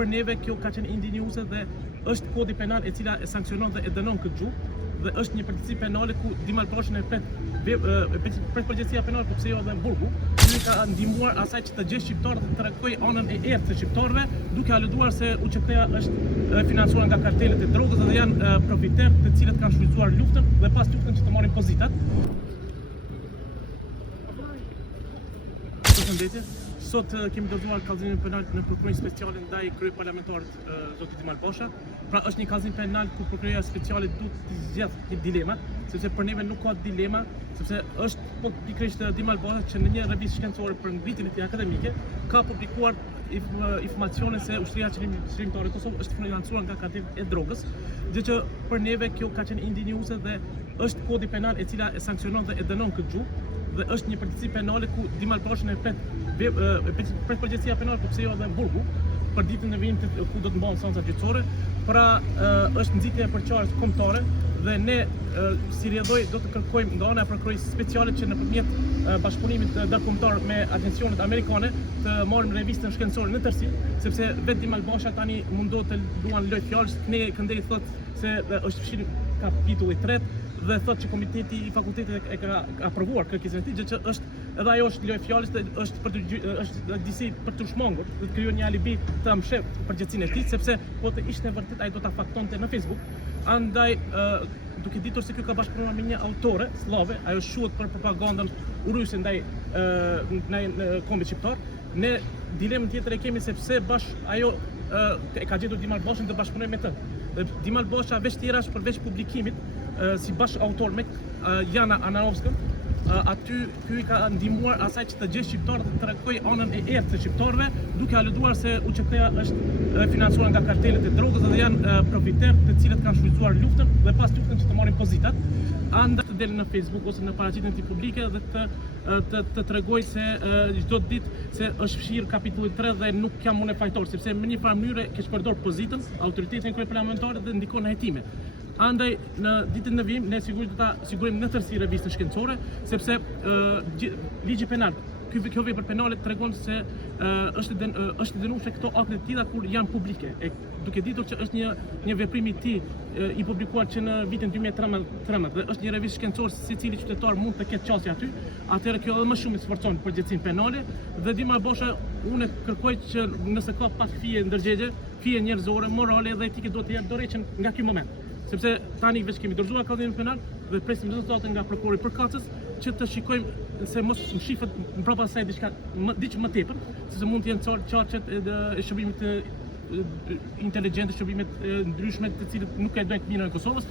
për neve kjo ka qenë indinjuese dhe është kodi penal e cila e sankcionon dhe e dënon këtë gjuhë dhe është një përgjegjësi penale ku Dimal Bashën e pret përgjegjësia penale po pse jo edhe burgu. Ky ka ndihmuar asaj që të gjejë shqiptarët të tregoj anën e errët të shqiptarëve, duke aluduar se UÇK-ja është financuar nga kartelet e drogës dhe janë profiterë të cilët kanë shfrytzuar luftën dhe pas luftën që të marrin pozitat. Përshëndetje. Sot kemi dorëzuar kallëzimin penal në prokurorin speciale ndaj kryeparlamentarit zoti Dimal Basha. Pra është një kallëzim penal ku prokuroria speciale duhet të zgjidhë një dilema, sepse për neve nuk ka dilema, sepse është pikërisht Dimal Basha që në një revistë shkencore për ngritjen e tij akademike ka publikuar informacione se Ushtria Qëllimtare e Kosovës është financuar nga kartelet e drogës, gjë që për neve kjo ka qenë indinjuese dhe është kodi penal e cila e sankcionon dhe e dënon këtë gjuhë dhe është një përgjegjësi penale ku Dimal Bashën e pret përgjegjësia penale po pse jo edhe burgu për ditën e vijimit ku do të mbahen seanca gjyqësore. Pra është nxitje e përçarjes kombëtare dhe ne si rrjedhoj do të kërkojmë nga ana e prokurorisë speciale që nëpërmjet bashkëpunimit ndërkombëtar me agencionet amerikane të marrim revistën shkencore në tërësi, sepse vetë Dimal Basha tani mundohet të luan lojë fjalësh. Ne këndej thotë se është fshirë kapitulli 3 dhe thotë që komiteti i fakultetit e ka aprovuar kërkesën e tij, gjë që është edhe ajo është lojë fjalësh, është disi për të shmangur, do të krijojë një alibi të mshef përgjegjësinë e tij, sepse po të ishte vërtet ai do ta faktonte në Facebook. Andaj duke ditur se kjo ka bashkëpunuar me një autore slave, ajo shuhet për propagandën uryse ndaj kombit shqiptar. Ne dilemën tjetër e kemi sepse ajo e ka gjetur Dimal Bashën të bashkëpunojë me të. Dhe Dimal Basha veç tjerash përveç publikimit si autor me Jana Anarovskën, aty ky ka ndihmuar asaj që të gjejë shqiptarët të tregoj anën e errët të shqiptarëve, duke aluduar se UÇK-ja është financuar nga kartelet e drogës dhe janë profiterë të cilët kanë shfrytzuar luftën dhe pas luftën që të marrin pozitat. Andaj të delë në Facebook ose në paraqitjen e tij publike dhe të tregoj se çdo ditë se është fshirë kapitulli 3 dhe nuk jam unë fajtor, sepse në një farë mënyrë keq përdor pozitën, autoritetin kryeparlamentar dhe ndikon në hetime. Andaj në ditën e vijim ne sigurisht do ta sigurojmë në tërësi revistën shkencore, sepse ligji penal, kjo vepër penale tregon se është dënuar se këto akte të tilla kur janë publike. Duke ditur që është një veprim i tij i publikuar që në vitin 2013 dhe është një revistë shkencore secili qytetar mund të ketë qasje aty, atëherë kjo edhe më shumë i sforcon përgjegjësinë penale dhe Dimal Basha unë kërkoj që nëse ka pak fije ndërgjegje, fije njerëzore, morale dhe etike do të jetë dorëheqën nga ky moment. Sepse tani veç kemi dorëzuar kallëzimin penal dhe presim rezultatet nga prokurori përkatës që të shikojmë se mos shihet mbrapa asaj diçka më tepër, sepse mund të jenë çarçet e shërbimit inteligjent, shërbimet ndryshme të cilët nuk e dojnë të mirën e Kosovës.